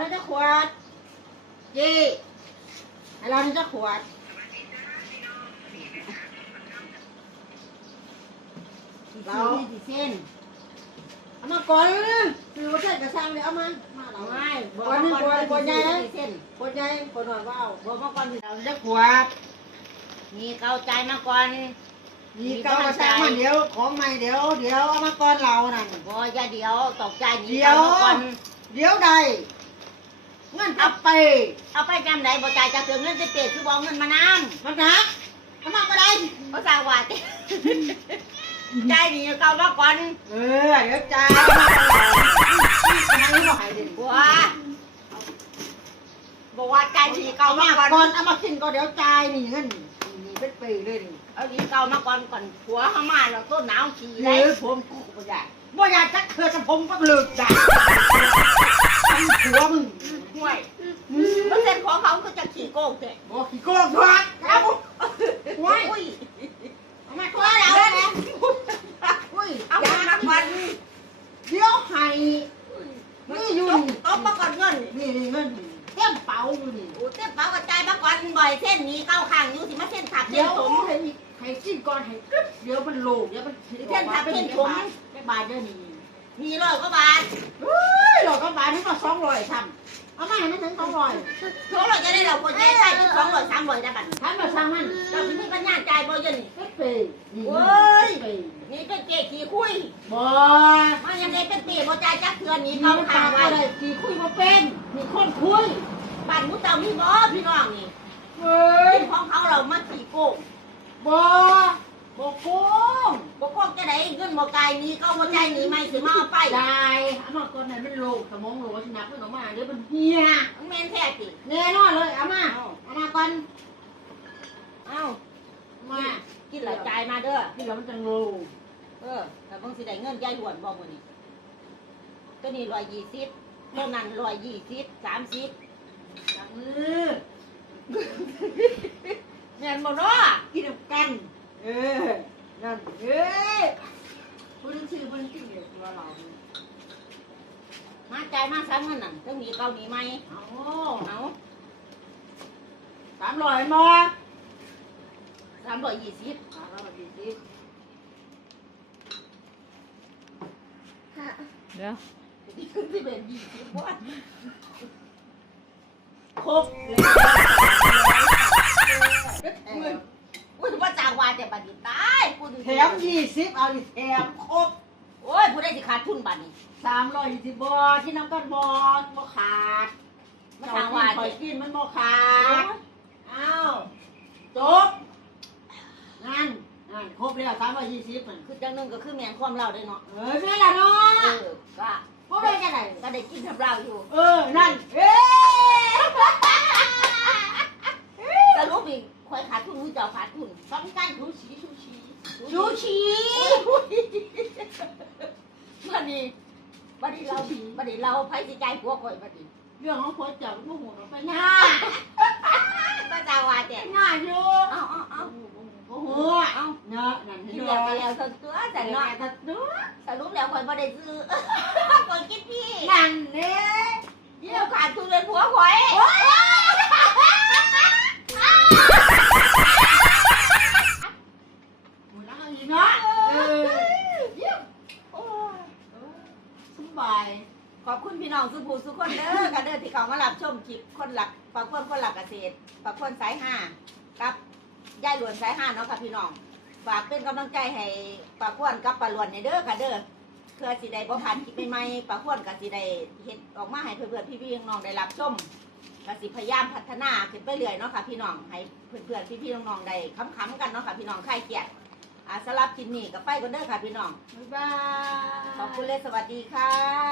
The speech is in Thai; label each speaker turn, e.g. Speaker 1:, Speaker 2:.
Speaker 1: ได้จะขวดจีให้เราได้จะขวดเราสี่เส้นเอามาก่อนคือว่าใช่กระชังเลยเอามามาเรา
Speaker 2: ไม่
Speaker 1: ขวดหนึงขวดขวดใหญ่เลย
Speaker 2: เส้น
Speaker 1: ขวดใหญ่ขวดหน่อยว่าเอา
Speaker 2: บอกมาก่อน
Speaker 1: เราจะขวด
Speaker 2: มีเข้าใจมาก่อน
Speaker 1: มีเก้ากระชังมาเดี๋ยวของใหม่เดี๋ยวเดี๋ยวเอามาก่อนเรานั่น
Speaker 2: บอย่าเดี๋ยวตกใจหนี
Speaker 1: เดี๋ยว
Speaker 2: เข้ามาก่อน
Speaker 1: เดี๋ยวใด เงินเอาไป
Speaker 2: เอาไปจำไหนบ่จ่ายจะเตือนเงินจะเตะคือบอกเงินมาน
Speaker 1: มันหนักเอามาก็ได้ำ
Speaker 2: เขาสั่งว่าเตะจ่ายหนีเข้ามาก่อน
Speaker 1: เออเดี๋ยวจ่ายเอามาก็ได้ทำไมไม่หายดิ
Speaker 2: บัวบอกว่าจ่ายหนีเข้า
Speaker 1: เอา
Speaker 2: มา
Speaker 1: มา
Speaker 2: ก่อน
Speaker 1: ก่อนเอามากินก็เดี๋ยวจ่ายนี่เงินนี่เป็นปีเลยนี่
Speaker 2: เอาหนีเข้ามาก่อนก่อนผัวเข้ามาแล้วต้นหนาวขี่
Speaker 1: ห
Speaker 2: ได้
Speaker 1: รือผมกูก็ได้บ่อยากจะเกิดกับผมก็เลิกได้ หัวมึง
Speaker 2: ห่วยเปอร์เซ็นของเขาก็จะขี่โกงเตะ
Speaker 1: บอกขี้โกงทวดเอาไว้
Speaker 2: อุ้ย
Speaker 1: เอามาตัวเราเนี่ยอุ้ย
Speaker 2: เอามามาก่อน
Speaker 1: เดี๋ยวให้นี่อยู่นี่
Speaker 2: ตบมมาก่อนเงินนี่
Speaker 1: นี่เงินเต็มเป๋าอยู่นี่
Speaker 2: โอ้เต้นเป๋ากระจายมาก่อนบ่อยเส้นนี้เข้าข้างอยู่สิมาเส้นขับเส้
Speaker 1: เดี๋
Speaker 2: น
Speaker 1: ยว
Speaker 2: สม
Speaker 1: ให้ให้กินก่อนให้กึ๊บเดี๋ยวมันโลกเดี๋ยวมัน
Speaker 2: เส้นขับเส้นสม
Speaker 1: ไม่บาทเดี๋ยวนี้
Speaker 2: มีร้อยกว่าบาท
Speaker 1: เฮ้ยหลอกก็บาทให้มาสองร้อยทำเอามาให้มันถึงสองร้อย
Speaker 2: โถเราจะได้เราคนใหญ่ใส่สองร้อยสามร้อยได้บัตร
Speaker 1: ทำมาสร้างมัน
Speaker 2: เราถึงมีปัญญาจ่ายบ่ยอะนี่
Speaker 1: เป๊ะเป๊ะนี่
Speaker 2: โอ้ย
Speaker 1: เป๊ะ
Speaker 2: นี่เป็นเจ๊ขี่คุย
Speaker 1: บ่
Speaker 2: มายังไงเป็นเจ๊บ่จ่ายจักเทือนนี่เขาท้าไว้
Speaker 1: อะไรกี่คุยมาเป็นมีคนคุย
Speaker 2: บ้านมุตเตามีบ่พี่น้องนี่
Speaker 1: เฮ้ย
Speaker 2: ของเขาเรามาขี่โกง
Speaker 1: บ่บ่โกง
Speaker 2: บ่โกงจะได้เงินบ่กายนี้เขาบ่จ่ายนี้ไม่สิมาเอาไป
Speaker 1: ได้เอามาก่อนไหนมันโลกสมองโลกชนะเพิ่งออกมาเดี๋ยวมันเฮีย
Speaker 2: มันแม่นแท้ติ
Speaker 1: แน่นอนเลยเอามาเอามาก่อน
Speaker 2: เอ้า
Speaker 1: เอามา
Speaker 2: กินแล้วจ่ายมาเด้อ
Speaker 1: ที่เรามันจะโลก
Speaker 2: เออแต่บางสิได้เงินยายหวนบอกมือนี่ตัวนี้ร้อยยี่สิบตัวนั้นร้อยยี่สิบสามสิบ
Speaker 1: จับมือ
Speaker 2: เงินบ่เนาะ
Speaker 1: กินกัน เออ นั่นเอ้ยพูดถึงชื่อ มันชื่อเดียวตัวเรา
Speaker 2: มาจ่ายมาสามเงินนั่นต้องมีเกาหนีไหม
Speaker 1: เอา
Speaker 2: เอา
Speaker 1: สามร้อยมา
Speaker 2: สามร้อยยี่สิบ
Speaker 1: สามร้อยยี่สิบ
Speaker 3: เดี๋ยว
Speaker 2: ที่ขึ้นที่เป็นยี่สิบว่า
Speaker 1: ครบเลย
Speaker 2: อุ้ยว่าจางวาแต่บัดนี้ตายกูดู
Speaker 1: แถมยี่สิบเอาอีกแถมครบ
Speaker 2: โอ้ยผู้ใดสิขาดทุนบัดนี้
Speaker 1: สามร้อยยี่สิบบอที่น้ำกันบอบ่ขาด
Speaker 2: มา
Speaker 1: เจ้า
Speaker 2: จาง
Speaker 1: กิ
Speaker 2: วาน
Speaker 1: คอย
Speaker 2: เจ้
Speaker 1: กินมันบ่ขาดอ้าวจบงานงานครบแล้วสามร้อยยี่สิบมัน
Speaker 2: คือจังหนึงก็คือแมนความเราได้เนาะ
Speaker 1: เออแม่ละเนา
Speaker 2: เอะอก็
Speaker 1: พวกเราจะไหน
Speaker 2: ก็ได้กินกับเราอยู่
Speaker 1: เออนั่นเอ๊ะ
Speaker 2: สรุปอีกคอยขาดทุนรู้เจ้าขาดทุนสองกันชูชีชูชี
Speaker 1: ชูชี
Speaker 2: บัดนี้บัดนี้เราบัดนี้เราไผสิใจายผัวข่อยบัดนี้
Speaker 1: เรื่องของคนจับพวกหัวเราไปหน้า
Speaker 2: ก็จะว่าแต่
Speaker 1: หน้าอยู่
Speaker 2: เอาเอาเอา
Speaker 1: โอ้โห
Speaker 2: เอา
Speaker 1: เนาะนั่น
Speaker 2: กิ
Speaker 1: เห็
Speaker 2: น
Speaker 1: น
Speaker 2: แล้ว
Speaker 1: ไหม
Speaker 2: ไปแล้วสักตัวแต่
Speaker 1: แต่
Speaker 2: เนาะ
Speaker 1: เนาะถ้าดู
Speaker 2: สรุปแล้วข่อยบ่ได้ซื้อข่อยกินพี่
Speaker 1: นั่นเด้
Speaker 2: เดี๋ยวขาดทุนเลยผัวข่อย
Speaker 1: หัวหน้าอีเนาะ เยี่ยม
Speaker 2: โอ้ย
Speaker 1: สบาย
Speaker 2: ขอบคุณพี่น้องสุภูสุคนเด้อกันเด้อที่เขามารับชมคลิปคนหลักฝากคนคนหลักเกษตรฝากคนสายห้ากับยายหลวนสายห้าเนาะค่ะพี่น้อง ฝากเป็นกำลังใจให้ปากขวนกับปลาหลวนในเด้อค่ะเด้อเพื่อสิได้บ่ผ่านคลิปใหม่ๆปากขวนก็สิได้เฮ็ดออกมาให้เพื่อนๆพี่ๆน้องๆได้รับชมก็สิพยายามพัฒนาขึ้นไปเรื่อยเนาะค่ะพี่น้องให้เพื่อนๆพี่ๆน้องๆได้ค้ำๆกันเนาะค่ะพี่น้องคลายเครียด อ่าสลับคลิปนี้ก็ไปกันเด้อค่ะพี่น้อง
Speaker 1: บ๊ายบาย
Speaker 2: ขอบคุณเลยสวัสดีค่ะ